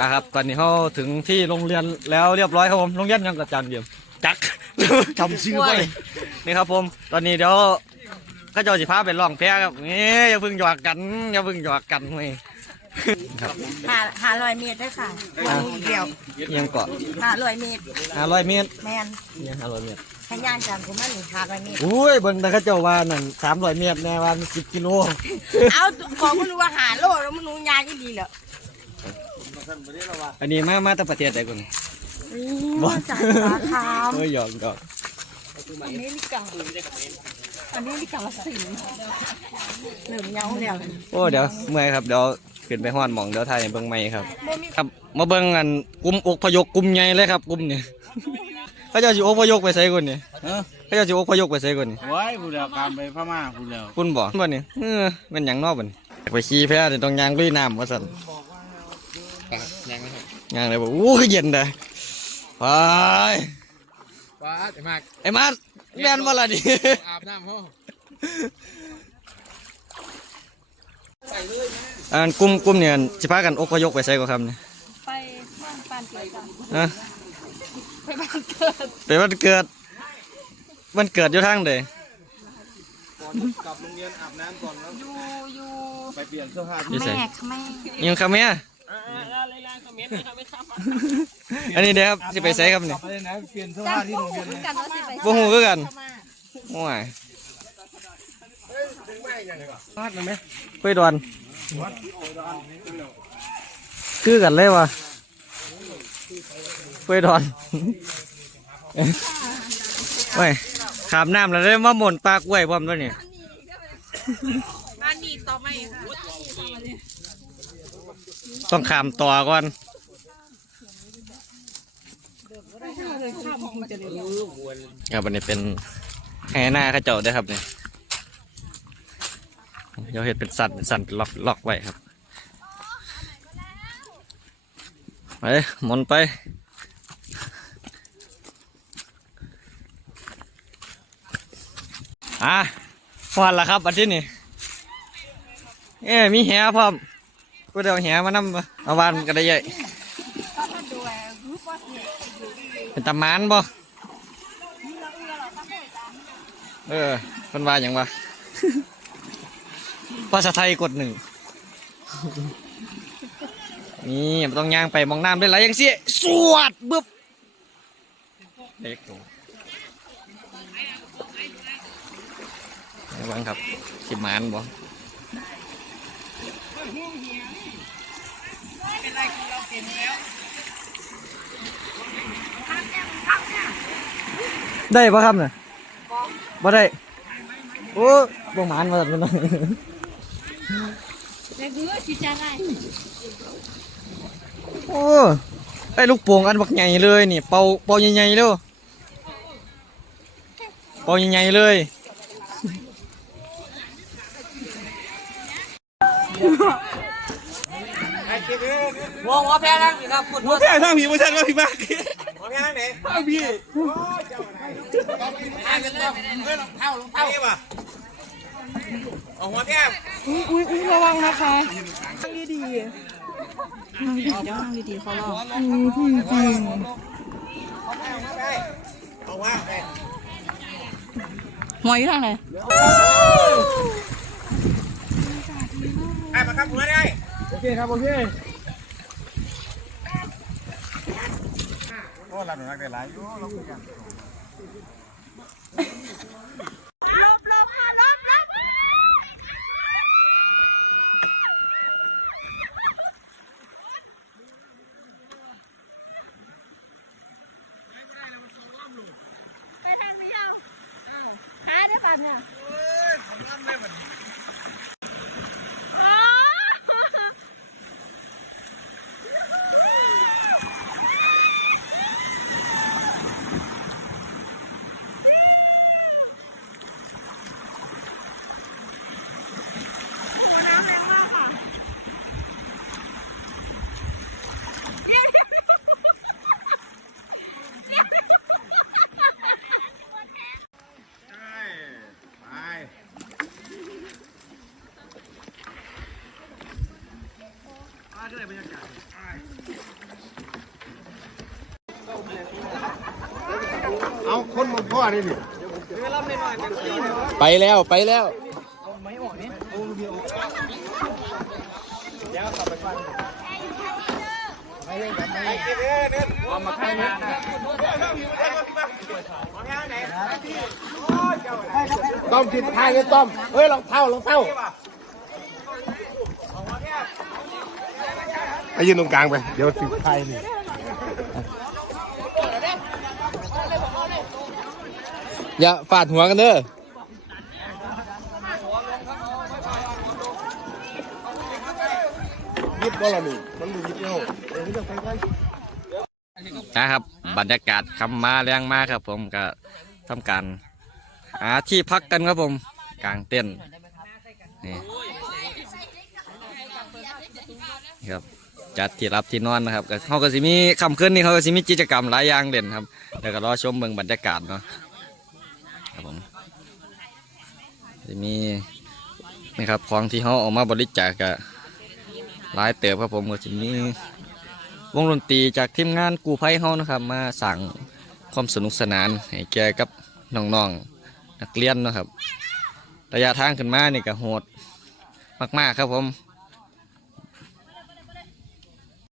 นะครับ ตอนนี้เขาถึงที่โรงเรียนแล้วเรียบร้อยครับผมโรงเรียนยังกับจานเดียมจัก จำชื่อไว้นี่ครับผม ตอนนี้เดี๋ยวเข้าเจ้าสิพาไปลองแพ้ครับนี่อย่าเพิ่งหยอกกันอย่าเพิ่งหยอกกันเว้ยครับหาหาลอยเมตรได้ค่ะวันนี้เดียวยังเกาะหาลอยเมตรห้าร้อยเมตรแมนยังห้าร้อยเมตรขย่านจากผมมันหาลอยเมตรอุ้ยเบิ่งแต่เข้าเจ้าว่านั่นสามร้อยเมตรแน่วันสิบกิโลเอาบอกมันรู้ว่าหาโลแล้วมันรู้ยางที่ดีเหรอ อันนี้มา มาจากประเทศใดก่อนมาจากสาขามเฮ้ยหยอกหยอกอเมริกาอเมริกาละสิเหลือมเงาแล้วโอ้เดี๋ยวเมื่อยครับเดี๋ยวขึ้นไปห้อนหมองเดี๋ยวถ่ายให้เบิ่งใหม่ครับบ่มีครับมาเบิ่งกันกลุ่มอกพยพกลุ่มใหญ่เลยครับกลุ่มนี้เขาเจะสิอกพยพไปใส่คนนี่เออเขาเจะสิอกพยพไปใส่คนนี่ไว้ผู้เดียวการไปพม่าผู้เดียวคุณบ่บ่นี่เออเป็นหยังนอกบ่นี่ไปขี่แพนี่ต้องยางลุยน้ำว่าซั่น ยางเลยบ่โอ้ยเย็นเด้อไปว้าแต่มากไอ้มาดแม่นบ่ล่ะนี่อาบน้ำห้องอันกลุ่มกลุ่มเนี่ยสิพากันอกพยพไปใส่ก็ครับนี่ไปบ้านปานเกิดจ้ะฮะไปบ้านเกิดไปวันเกิดวันเกิดอยู่ทางใดกลับโรงเรียนอาบน้ำก่อนแล้วอยู่อยู่ไปเปลี่ยนเสื้อผ้าอยู่ไสแม่ แม่ยังครับแม่อันนี้เด้อครับสิไปใส่ครับนี่ไปเลยนะเปลี่ยนเสื้อผ้าที่โรงเรียนเลยกันว่าสิไปบ่ฮู้คือกัน โอ้ยพลาดเลยไหมคุยดอนคือกันเลยวะคุยดอนเว้ยขามน้ำแล้วได้มาหม่นปลากล้วยพร้อมด้วยนี่อันนี้ต่อไม่ค่ะ ต้องขามต่อก่อนครับวันนี้เป็นแห่หน้าข้าเจ้าเด้วยครับเนี่ยเดี๋ยวเห็ดเป็นสันเป็นสันเป็นล็อกล็อกไว้ครับไปมนไปอะพอดละครับอันที่นี่เอ้มีแหพร้อม กูเดี๋ยวแหมานำบ่เอาวานกันได้ใหญ่เป็นตำมานบ่เออคนว่าอย่างวะภาษาไทยกดหนึ่งนี่มันต้องย่างไปมองน้ำได้ไรยังเสียสวดบึ๊บเด็กตัวระวังครับสิมานบ่ ได้ปะครับเนี่ยบ่ได้ โอ้บ่หมานมาแบบนั้นแต่คือชิจาไงโอ้ได้ลูกโป่งอันบักใหญ่เลยนี่ เป่าเป่าใหญ่ๆเร็วเป่าใหญ่ๆเลย หัวหัวแพ้ทางผีมาชันว่าผีมากหัวแพ้ทางไหนทางพี่ทางจะต้องเฮ้ยรองเท้ารองเท้าป่ะเอาหัวแพ้อุ้ยอุ้ยระวังนะคะนั่งดีๆนั่งดีๆนั่งดีๆเขาหรอกเอาว่าไปหัวอยู่ทางไหนไอ้มาครับ หัวได้โอเคครับโอเคโอ้หลับหนักได้หลายอยู่เราคุยกันไปทางนี้เอาหาได้ป่ะเนี่ย ข้อนี่นี่ไปแล้วไปแล้วต้อมทิศทางเลยต้อมเฮ้ยรองเท้ารองเท้าไอ้ยืนตรงกลางไป เดี๋ยวทิศทางนี่ อย่าฟาดหัวกันเด้อยิบบ่ละนี่มันดูยิบเนาะเดี๋ยวนี้จะไปไปนะครับ บรรยากาศคำมาแรงมากครับ ผมก็ทำการหาที่พักกันครับผมกลางเต้นนี่ครับจัดที่รับที่นอนนะครับก็เขาก็สิมีคำขึ้นนี่เขาก็สิมีกิจกรรมหลายอย่างเด่นครับแล้วก็รอชมเมืองบรรยากาศเนาะ ครับผมจะมีนะครับของที่เขาออกมาบริจาคก็หลายเติบครับผมก็จะมีวงดนตรีจากทีมงานกูภัยเฮานะครับ มาสั่งความสนุกสนานให้แกกับน้องๆนักเรียนนะครับ ระยะทางขึ้นมาเนี่ก็โหดมากๆครับผม